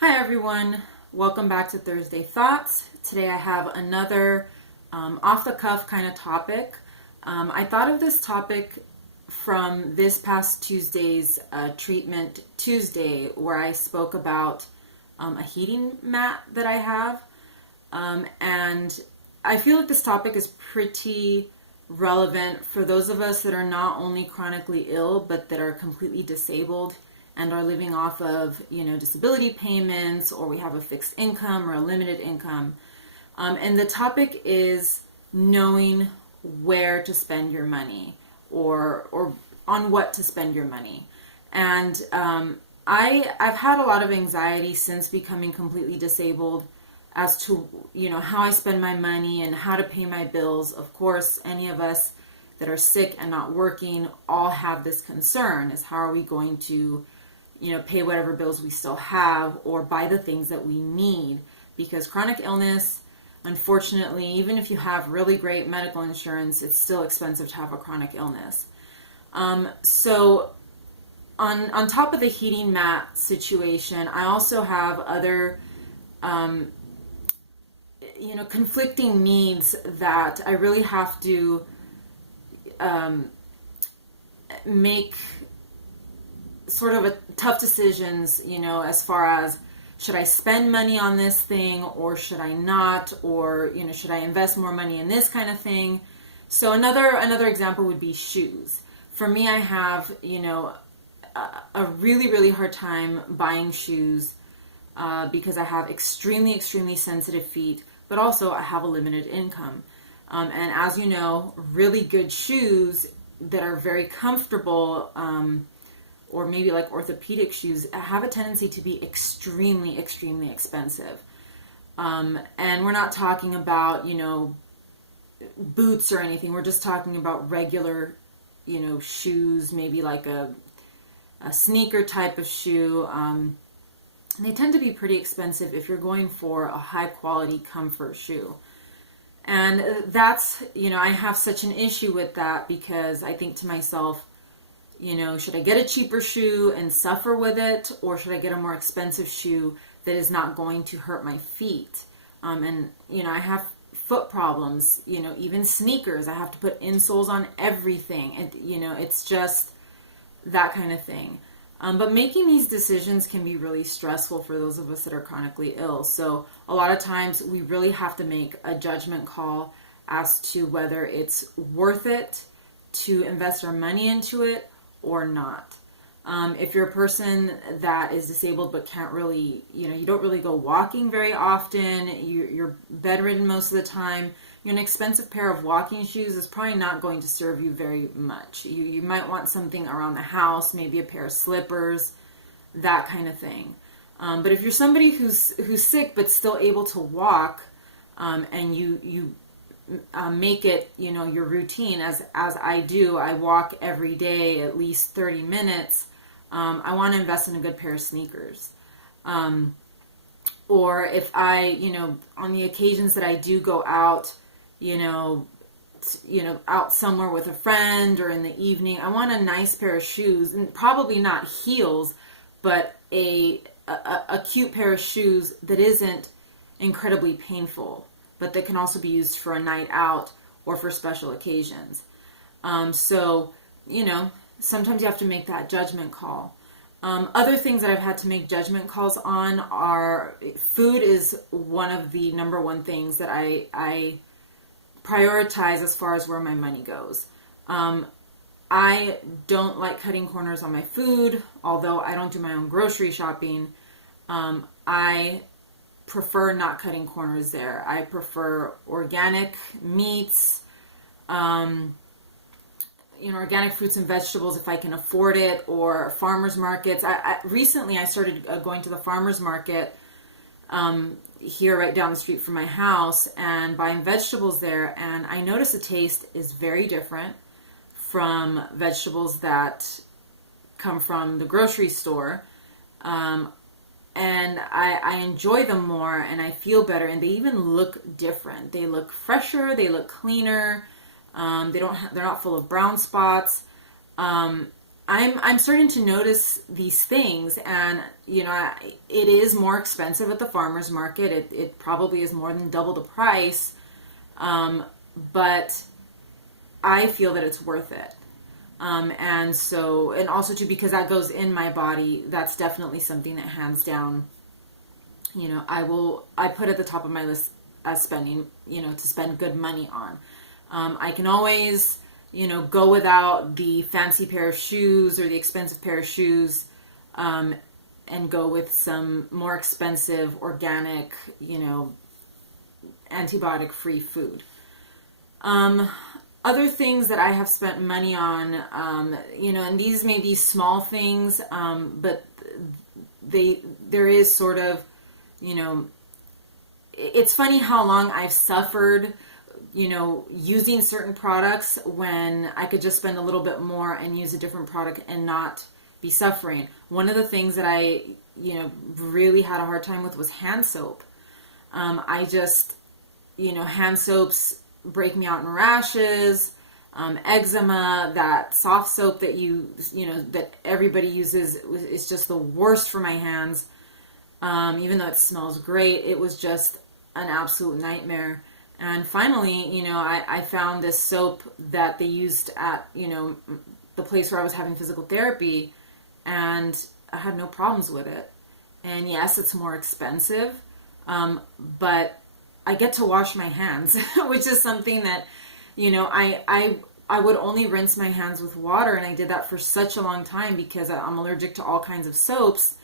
Hi everyone, welcome back to Thursday Thoughts. Today I have another off the cuff kind of topic. I thought of this topic from this past Tuesday's Treatment Tuesday, where I spoke about a heating mat that I have. And I feel like this topic is pretty relevant for those of us that are not only chronically ill, but that are completely disabled and are living off of, disability payments, or we have a fixed income or a limited income. And the topic is knowing where to spend your money, or on what to spend your money. And I've had a lot of anxiety since becoming completely disabled as to how I spend my money and how to pay my bills. Of course, any of us that are sick and not working all have this concern: is how are we going to pay whatever bills we still have or buy the things that we need, because chronic illness, unfortunately, even if you have really great medical insurance, it's still expensive to have a chronic illness. So on top of the heating mat situation, I also have other conflicting needs that I really have to make sort of tough decisions, as far as, should I spend money on this thing or should I not, or should I invest more money in this kind of thing. So another example would be shoes. For me, I have a really hard time buying shoes because I have extremely sensitive feet, but also I have a limited income. And as you know, really good shoes that are very comfortable, or maybe like orthopedic shoes, have a tendency to be extremely expensive. And we're not talking about, boots or anything. We're just talking about regular, shoes, maybe like a sneaker type of shoe. And they tend to be pretty expensive if you're going for a high quality comfort shoe. And that's, I have such an issue with that, because I think to myself, should I get a cheaper shoe and suffer with it, or should I get a more expensive shoe that is not going to hurt my feet? And I have foot problems, even sneakers, I have to put insoles on everything. And, it's just that kind of thing. But making these decisions can be really stressful for those of us that are chronically ill. So a lot of times we really have to make a judgment call as to whether it's worth it to invest our money into it or not. If you're a person that is disabled but can't really, you don't really go walking very often, you're bedridden most of the time, an expensive pair of walking shoes is probably not going to serve you very much. You might want something around the house, maybe a pair of slippers, that kind of thing. But if you're somebody who's sick but still able to walk, and you make it, your routine, as I do. I walk every day at least 30 minutes. I want to invest in a good pair of sneakers. Or if I, on the occasions that I do go out, out somewhere with a friend or in the evening, I want a nice pair of shoes, and probably not heels, but a cute pair of shoes that isn't incredibly painful, but that can also be used for a night out or for special occasions. So, sometimes you have to make that judgment call. Other things that I've had to make judgment calls on are, food is one of the number one things that I prioritize as far as where my money goes. I don't like cutting corners on my food, although I don't do my own grocery shopping. I prefer not cutting corners there. I prefer organic meats, organic fruits and vegetables if I can afford it, or farmers markets. Recently I started going to the farmers market here right down the street from my house and buying vegetables there, and I notice the taste is very different from vegetables that come from the grocery store. And I enjoy them more, and I feel better, and they even look different. They look fresher, they look cleaner, they're not full of brown spots. I'm starting to notice these things, and it is more expensive at the farmers market. It probably is more than double the price, but I feel that it's worth it. And also too, because that goes in my body, that's definitely something that hands down, I put at the top of my list as spending, to spend good money on. I can always, go without the fancy pair of shoes or the expensive pair of shoes, and go with some more expensive, organic, antibiotic free food. Other things that I have spent money on, and these may be small things, but there is sort of, it's funny how long I've suffered, using certain products when I could just spend a little bit more and use a different product and not be suffering. One of the things that I, really had a hard time with was hand soap. I just, hand soaps break me out in rashes, eczema. That soft soap that that everybody uses is just the worst for my hands. Even though it smells great, it was just an absolute nightmare. And finally, I found this soap that they used at, the place where I was having physical therapy, and I had no problems with it. And yes, it's more expensive, but I get to wash my hands, which is something that, I would only rinse my hands with water, and I did that for such a long time because I'm allergic to all kinds of soaps.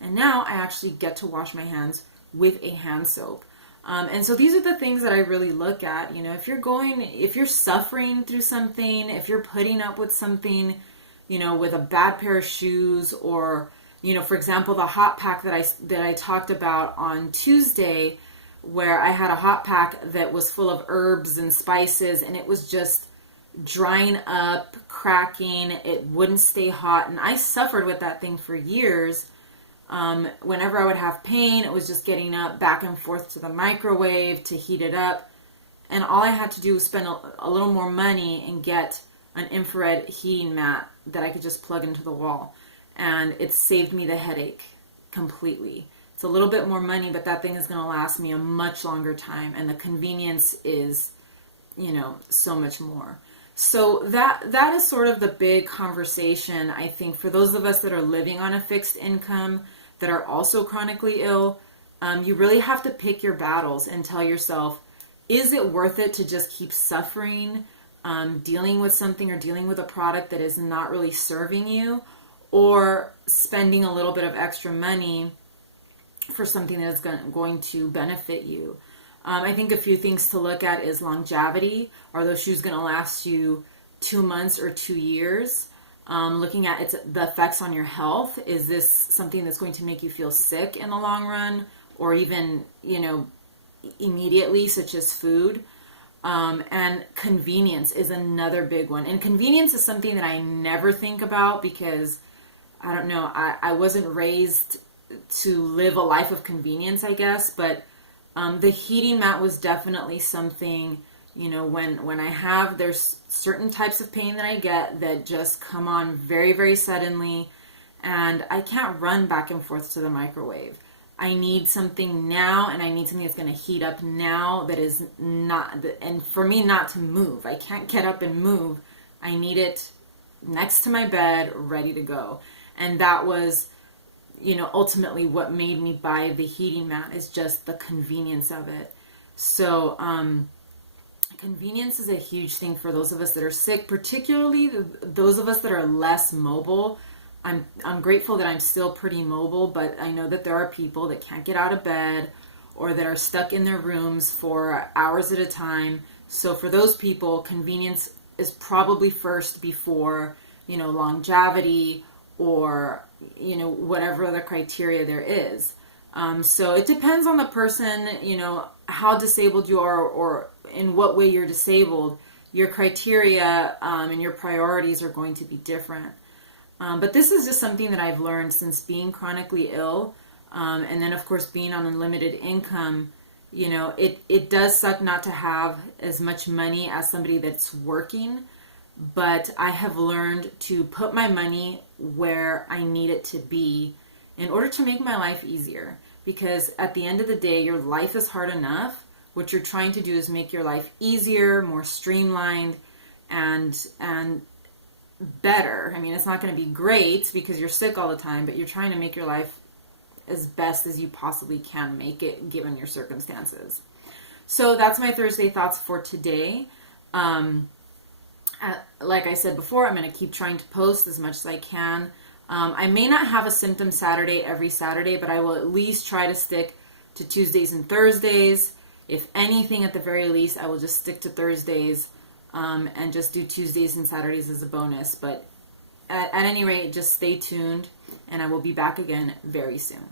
And now I actually get to wash my hands with a hand soap. And so these are the things that I really look at. If you're suffering through something, if you're putting up with something, with a bad pair of shoes, or, for example, the hot pack that I talked about on Tuesday, where I had a hot pack that was full of herbs and spices, and it was just drying up, cracking, it wouldn't stay hot. And I suffered with that thing for years. Whenever I would have pain, it was just getting up back and forth to the microwave to heat it up. And all I had to do was spend a little more money and get an infrared heating mat that I could just plug into the wall. And it saved me the headache completely. It's a little bit more money, but that thing is going to last me a much longer time. And the convenience is, so much more. So that is sort of the big conversation, I think, for those of us that are living on a fixed income, that are also chronically ill. You really have to pick your battles and tell yourself, is it worth it to just keep suffering, dealing with something or dealing with a product that is not really serving you, or spending a little bit of extra money for something that is going to benefit you? I think a few things to look at is longevity. Are those shoes going to last you 2 months or 2 years? Looking at the effects on your health. Is this something that's going to make you feel sick in the long run, or even, immediately, such as food? And convenience is another big one. And convenience is something that I never think about because, I don't know, I wasn't raised to live a life of convenience, I guess, but the heating mat was definitely something, when there's certain types of pain that I get that just come on very, very suddenly, and I can't run back and forth to the microwave. I need something now, and I need something that's going to heat up now that is not, and for me not to move. I can't get up and move. I need it next to my bed, ready to go. And that was, ultimately what made me buy the heating mat, is just the convenience of it. So, convenience is a huge thing for those of us that are sick, particularly those of us that are less mobile. I'm grateful that I'm still pretty mobile, but I know that there are people that can't get out of bed or that are stuck in their rooms for hours at a time. So for those people, convenience is probably first before, longevity or, whatever other criteria there is. So it depends on the person, how disabled you are or in what way you're disabled. Your criteria and your priorities are going to be different. But this is just something that I've learned since being chronically ill. And then, of course, being on unlimited income, it does suck not to have as much money as somebody that's working. but I have learned to put my money where I need it to be in order to make my life easier. Because at the end of the day, your life is hard enough. What you're trying to do is make your life easier, more streamlined, and better. I mean, it's not going to be great because you're sick all the time, but you're trying to make your life as best as you possibly can make it given your circumstances. So that's my Thursday thoughts for today. Like I said before, I'm going to keep trying to post as much as I can. I may not have a symptom Saturday every Saturday, but I will at least try to stick to Tuesdays and Thursdays. If anything, at the very least, I will just stick to Thursdays and just do Tuesdays and Saturdays as a bonus. But at any rate, just stay tuned, and I will be back again very soon.